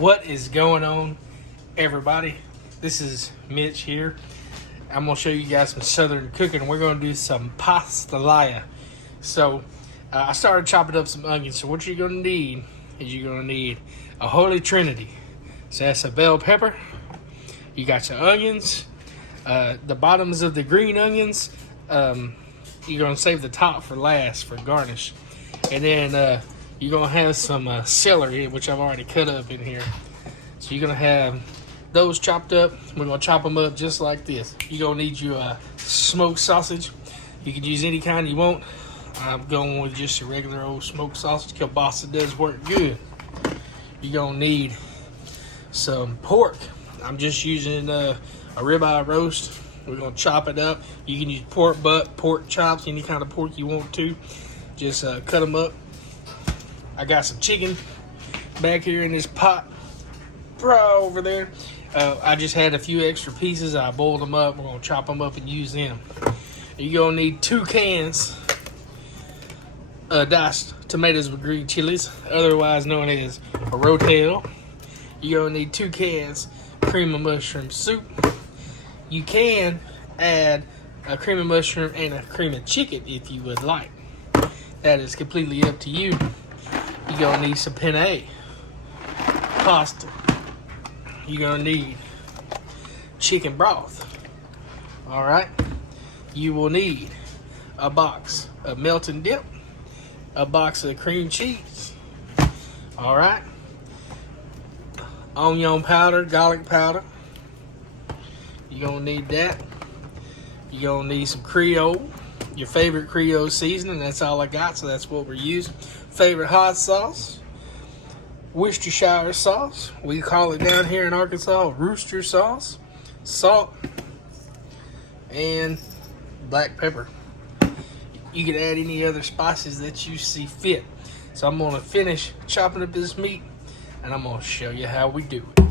What is going on, everybody? This is Mitch here. I'm going to show you guys some southern cooking. We're going to do some pastalaya. So, I started chopping up some onions. So what you're going to need is you're going to need a holy trinity. So that's a bell pepper. You got your onions. The bottoms of the green onions, you're going to save the top for last for garnish. And then you're going to have some celery, which I've already cut up in here. So you're going to have those chopped up. We're going to chop them up just like this. You're going to need your smoked sausage. You can use any kind you want. I'm going with just a regular old smoked sausage. Kielbasa does work good. You're going to need some pork. I'm just using a ribeye roast. We're going to chop it up. You can use pork butt, pork chops, any kind of pork you want to. Just cut them up. I got some chicken back here in this pot over there. I just had a few extra pieces. I boiled them up. We're going to chop them up and use them. You're going to need 2 cans diced tomatoes with green chilies, otherwise known as a rotel. You're going to need 2 cans cream of mushroom soup. You can add a cream of mushroom and a cream of chicken if you would like. That is completely up to you. You're going to need some penne, pasta. You're going to need chicken broth. Alright. You will need a box of melting dip, a box of cream cheese. Alright. Onion powder, garlic powder. You're going to need that. You're going to need some Creole, your favorite Creole seasoning. That's all I got, so that's what we're using. Favorite hot sauce, Worcestershire sauce. We call it down here in Arkansas rooster sauce. Salt, and black pepper. You can add any other spices that you see fit. So I'm going to finish chopping up this meat, and I'm going to show you how we do it.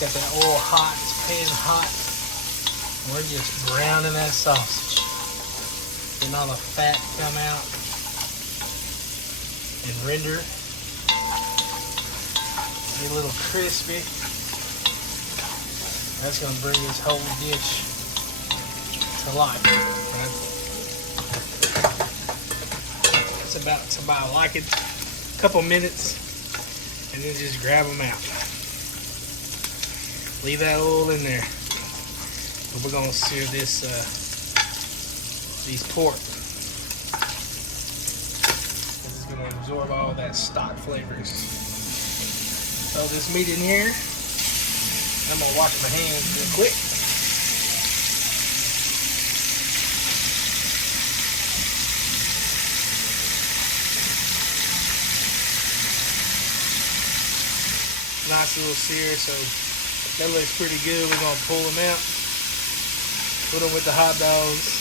Got that oil hot, it's pan hot. We're just browning that sausage. Getting all the fat come out and render it. Get a little crispy. That's gonna bring this whole dish to life. Right? It's about like it. A couple minutes, and then just grab them out. Leave that oil in there. But we're gonna sear this these pork. This is gonna absorb all of that stock flavors. Throw this meat in here. I'm gonna wash my hands real quick. Nice little sear, so that looks pretty good. We're going to pull them out. Put them with the hot dogs.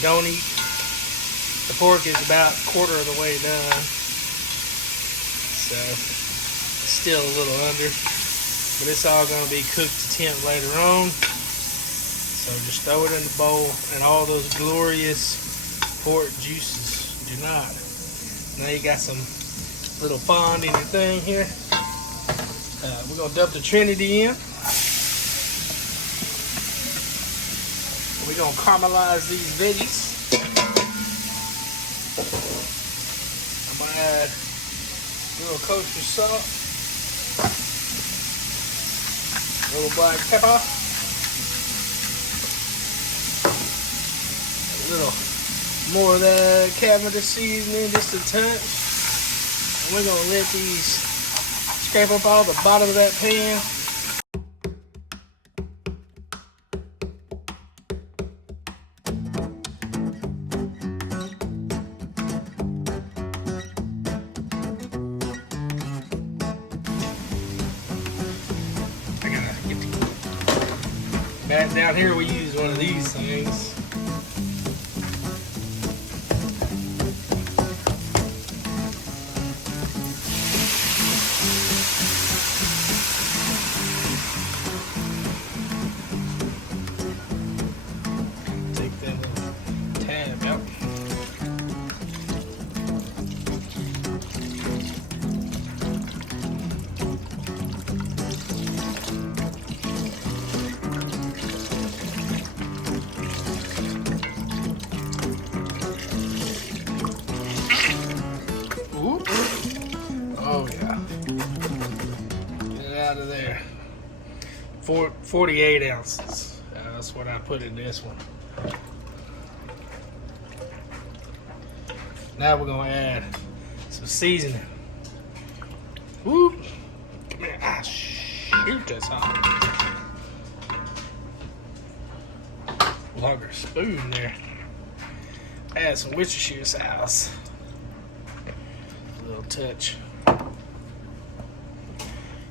Don't eat. The pork is about a quarter of the way done. So, still a little under. But it's all going to be cooked to temp later on. So just throw it in the bowl. And all those glorious pork juices do not. Now you got some little fond in your thing here. We're going to dump the Trinity in. We're going to caramelize these veggies. I'm gonna add a little kosher salt, a little black pepper, a little more of that Cavendish seasoning, just a touch. And we're gonna let these scrape up all the bottom of that pan. Back down here we use one of these things. Take that little tab out. Oh yeah. Get it out of there. 48 ounces. That's what I put in this one. Now we're gonna add some seasoning. Woo! Come here. Ah, shoot, that's hot. Longer spoon there. Add some Worcestershire sauce. A little touch.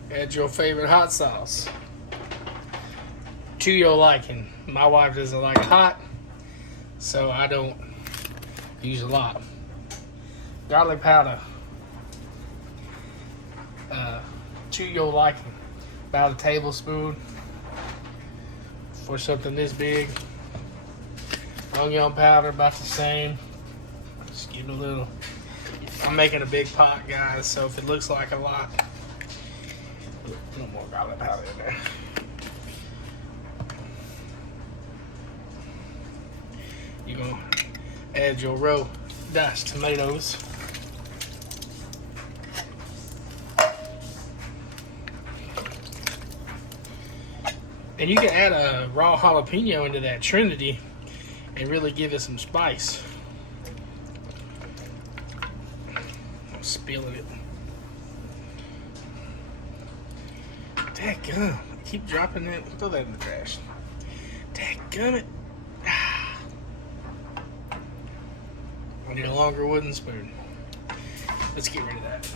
Add your favorite hot sauce. To your liking. My wife doesn't like it hot, so I don't use a lot. Garlic powder. To your liking. About a tablespoon for something this big. Onion powder, about the same. Just give it a little. I'm making a big pot, guys, so if it looks like a lot, a little more garlic powder in there. You're gonna add your raw diced tomatoes. And you can add a raw jalapeno into that Trinity and really give it some spice. I'm spilling it. Dadgum. Keep dropping that. Throw that in the trash. Dadgummit. I need a longer wooden spoon. Let's get rid of that.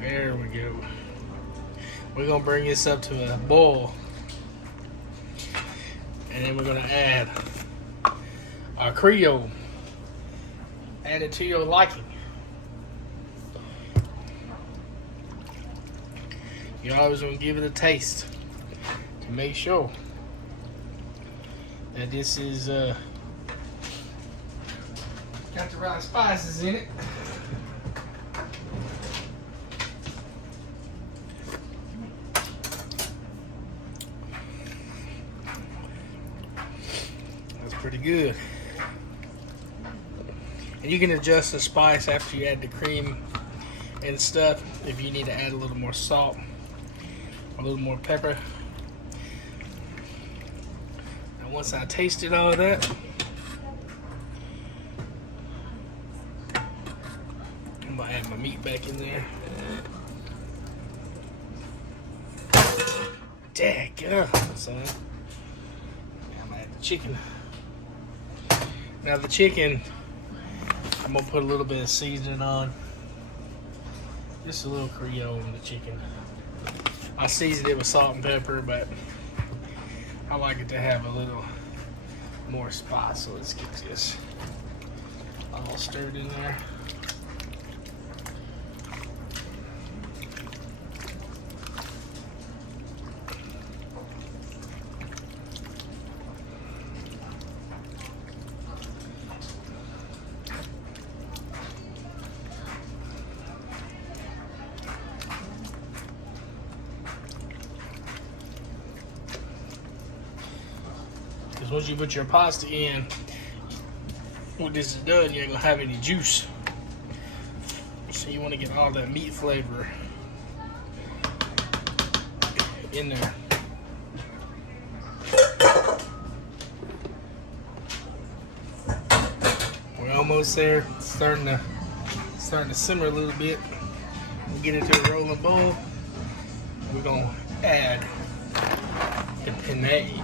There we go. We're gonna bring this up to a boil. And then we're gonna add our Creole. Add it to your liking. You always want to give it a taste to make sure that this is got the right spices in it. That's pretty good. And you can adjust the spice after you add the cream and stuff if you need to add a little more salt. A little more pepper. And once I tasted all of that, I'm gonna add my meat back in there. Daggone, son. Now I'm gonna add the chicken. Now the chicken, I'm gonna put a little bit of seasoning on. Just a little Creole in the chicken. I seasoned it with salt and pepper, but I like it to have a little more spice. So let's get this all stirred in there. Once you put your pasta in, when this is done, you ain't gonna have any juice. So you want to get all that meat flavor in there. We're almost there. It's starting to simmer a little bit. We'll get into a rolling bowl. We're gonna add the penne.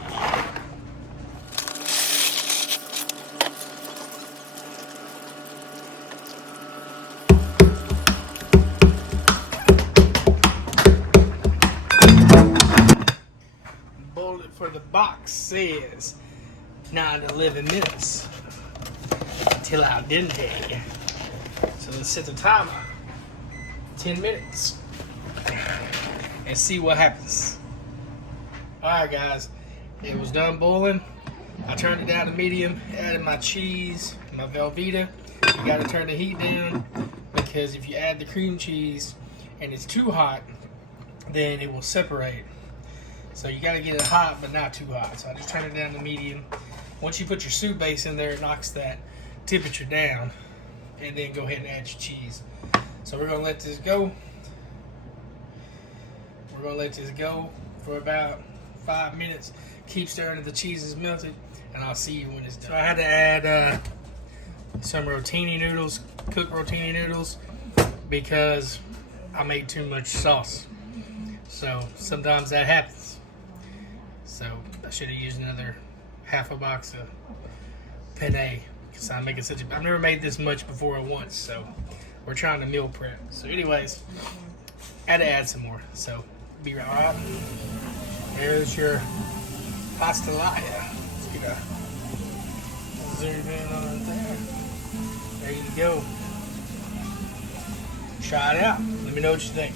Bullet for the box says 9 to 11 minutes till al dente. So let's set the timer 10 minutes and see what happens. Alright guys, it was done boiling. I turned it down to medium, added my cheese, my Velveeta. You gotta turn the heat down because if you add the cream cheese and it's too hot, then it will separate. So you gotta get it hot but not too hot. So I just turned it down to medium. Once you put your soup base in there, it knocks that temperature down, and then go ahead and add your cheese. So we're gonna let this go. We're gonna let this go for about 5 minutes. Keep stirring until the cheese is melted, and I'll see you when it's done. So I had to add some rotini noodles, cooked rotini noodles, because I made too much sauce. So sometimes that happens. So I should have used another half a box of penne, because I'm making I've never made this much before at once, so we're trying to meal prep. So anyways, I had to add some more, so be right back. There's your pastalaya. Let's get a zoom in on it there. There you go. Try it out. Let me know what you think.